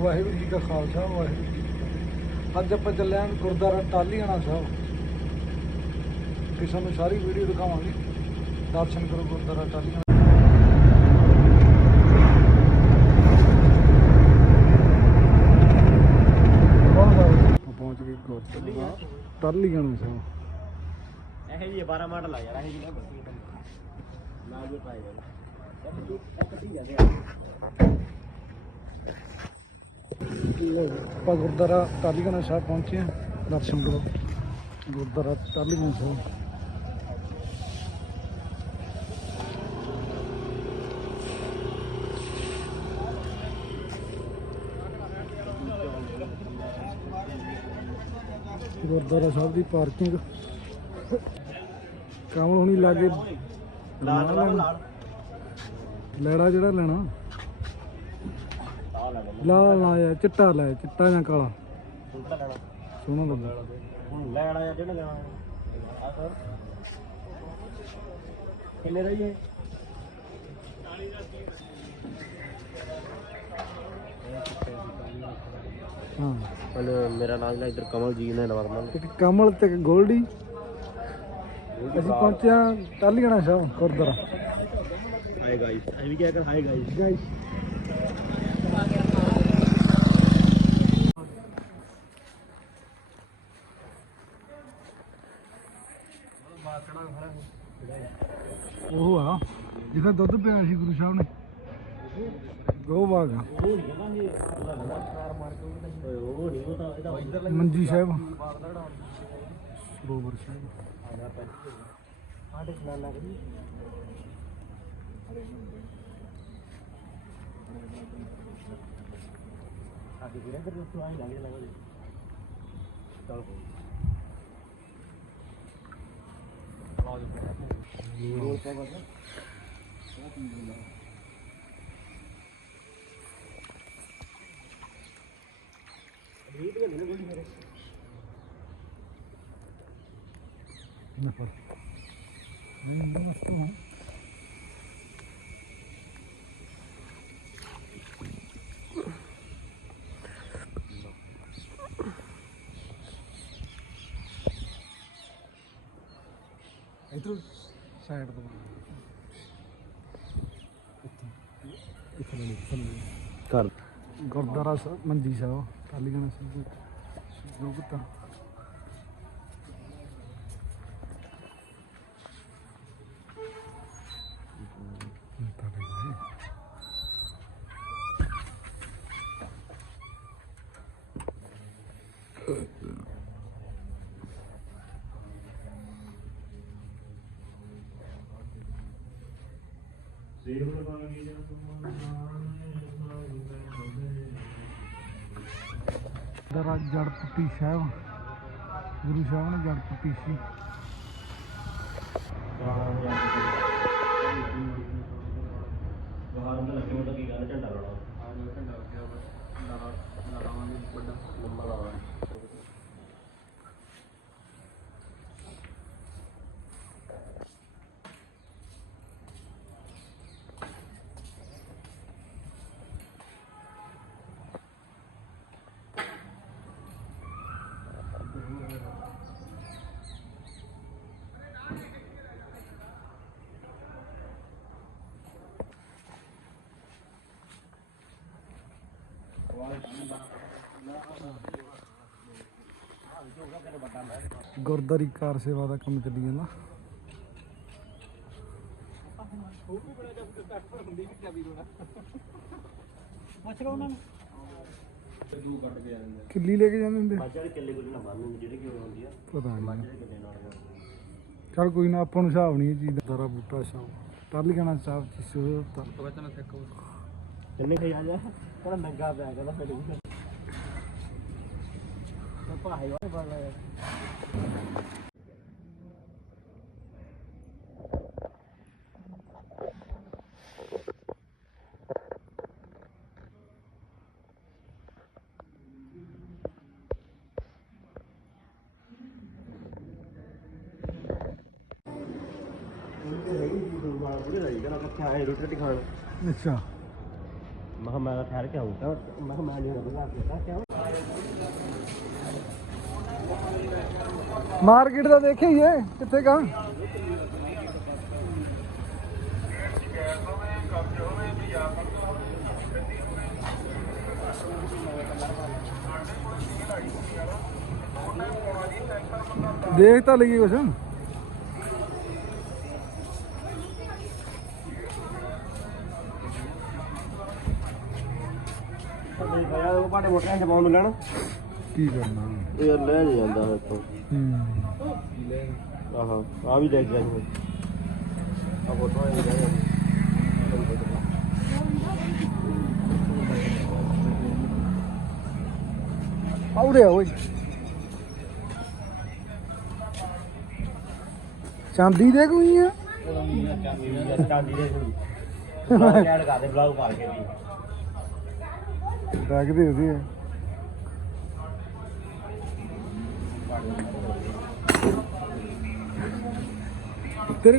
ਵਾਹਿਗੁਰੂ ਜੀ ਦਾ ਖਾਲਸਾ ਵਾਹਿਗੁਰੂ ਜੀ ਕੀ ਫਤਿਹ। ਅੱਜ ਆਪਾਂ ਚੱਲੇ ਹਾਂ ਟਾਲੀਆਣਾ ਸਾਹਿਬ ਕਿ ਸਾਨੂੰ ਸਾਰੀ ਵੀਡੀਓ ਦਿਖਾਵਾਂਗੇ ਦਰਸ਼ਨ ਕਰੋ ਗੁਰਦੁਆਰਾ ਟਾਲੀਆਣਾ ਆਪਾਂ ਪਹੁੰਚ ਗਏ ਗੁਰਦੁਆਰਾ ਟਾਲੀਆਣਾ ਸਾਹਿਬ ਇਹ ਜੀ 12 ਮਾਡਲ ਆ ਯਾਰ ਇਹ ਜੀ ਨਾਲ ਵੀ ਪਾਏ ਜਾਂਦੇ ਇੱਕ ਸੀ ਜਾ ਆ ਆਪਾਂ ਗੁਰਦੁਆਰਾ ਟਾਲੀਗਣਾ ਸਾਹਿਬ ਪਹੁੰਚੇ ਆ ਦਰਸ਼ਨ ਕਰੋ ਗੁਰਦੁਆਰਾ ਤਾਲੀਗਨ ਸਾਹਿਬ ਗੁਰਦੁਆਰਾ ਸਾਹਿਬ ਦੀ ਪਾਰਕਿੰਗ ਕਾਮਲ ਹੁਣੀ ਲਾਗੇ ਲੈਣਾ ਜਿਹੜਾ ਲੈਣਾ ਲਾ ਲੈ ਲਾਲ ਲਾਲ ਆ ਚਿੱਟਾ ਲੈ ਚਿੱਟਾ ਜਾਂ ਕਾਲਾ ਹੁਣ ਲੈਣਾ ਸੋਹਣਾ ਹੁਣ ਜਾਂ ਜਿਹੜਾ ਲੈਣਾ ਆ ਸਰ ਕਿੰਨੇ ਇਹ ਹਾਂ ਪਹਿਲੇ ਮੇਰਾ ਨਾਮ ਜਿਹੜਾ ਇੱਧਰ ਕਮਲ ਜੀ ਨੇ ਨਵਰਮਨ ਇੱਕ ਕਮਲ ਤੇ ਇੱਕ ਗੋਲਡੀ ਅਸੀਂ ਪਹੁੰਚਿਆ ਟਾਲੀਆਣਾ ਸਾਹਿਬ ਕੋਰਦਰਾ ਹਾਏ ਗਾਇਸ ਐਵੇਂ ਕਿਹਾ ਕਰ ਹਾਏ ਗਾਇਸ ਗਾਇਸ ਉਹ ਆ ਜਿਹਦਾ ਦੁੱਧ ਪਿਆ ਸੀ ਗੁਰੂ ਸਾਹਿਬ ਨੇ ਉਹ ਤਾਂ ਇਹਦਾ ਮੰਜੀ ਸਾਹਿਬ ਸਰੋਵਰ ਸਾਹਿਬ ਆਹ ਦੇ ਵੀਰੇ ਤੇ ਤੋਂ ਆਈ ਲੱਗੇ ਲੱਗੋ ਚਲ ਨਹੀਂ ਨਮਸਕਾਰ ਇਧਰ ਸਾਈਡ ਤੋਂ ਇੱਥੇ ਨਹੀਂ ਕਰ ਗੁਰਦੁਆਰਾ ਮੰਦੀ ਸਾਹਿਬ ਕਾਲੀ ਕਾਲੀਗਣਾ ਸਿੰਘ ਲੋਕ ਤਾਂ ਦਰਾ ਜੜਪੁੱਟੀ ਸਾਹਿਬ ਗੁਰੂ ਸਾਹਿਬ ਨੇ ਜੜਪੁੱਟੀ ਸੀ ਬਾਹਰ ਨੂੰ ਕੀ ਝੰਡਾ ਲਾਉਣਾ ਹਾਂ ਝੰਡਾ ਲੱਗਿਆ ਵੱਡਾ ਲੰਮਾ ਲਾਵਾਂਗੇ ਗੁਰਦਾਰੀ ਕਾਰ ਸੇਵਾ ਦਾ ਕੰਮ ਚੱਲੀ ਜਾਂਦਾ ਕਿੱਲੀ ਲੈ ਕੇ ਜਾਂਦੇ ਹੁੰਦੇ ਪਤਾ ਨਹੀਂ ਚਲ ਕੋਈ ਨਾ ਆਪਾਂ ਨੂੰ ਹਿਸਾਬ ਨਹੀਂ ਇਹ ਚੀਜ਼ ਦਾ ਦਾਰਾ ਬੂਟਾ ਸ਼ਾਮ ਟਰਲੀ ਗਣਾ ਸਾਹਿਬ ਜੀ ਸੂਰਤ ਤੰਨੇ ਖਿਆ ਜਾ ਥੋੜਾ ਨੰਗਾ ਪਿਆ ਕਰਦਾ ਫਿਰ अच्छा महामारा ठहर के होगा महामारी होगा ਮਾਰਕੀਟ ਦਾ ਦੇਖੇ ਹੀ ਹੈ ਕਿੱਥੇ ਕਾ ਦੇਖ ਤਾਂ ਲਈਏ ਕੁਛ ਉਹ ਪਾਟੇ ਮੋਟਰਾਂ ਚ ਪਾਉਣ ਨੂੰ ਲੈਣਾ ਕੀ ਕਰਨਾ ਇਹ ਲੈ ਜਾਂਦਾ ਹੈ ਹੂੰ ਆ ਵੀ ਲੈ ਗਿਆ ਜੀ ਆ ਫੋਟੋ ਇਹ ਲੈ ਆਉੜੇ ਓਏ ਚਾਂਦੀ ਦੇ ਕੋਈ ਆ ਚਾਂਦੀ ਦੇ ਚਾਂਦੀ ਦੇ ਕੋਈ ਬਲੌਗ ਐਡ ਕਰ ਦੇ ਬਲੌਗ ਪਾ ਕੇ ਵੀ ਬੈਗ ਦੇ ਉਹਦੀ ਹੈ ਤੇਰੇ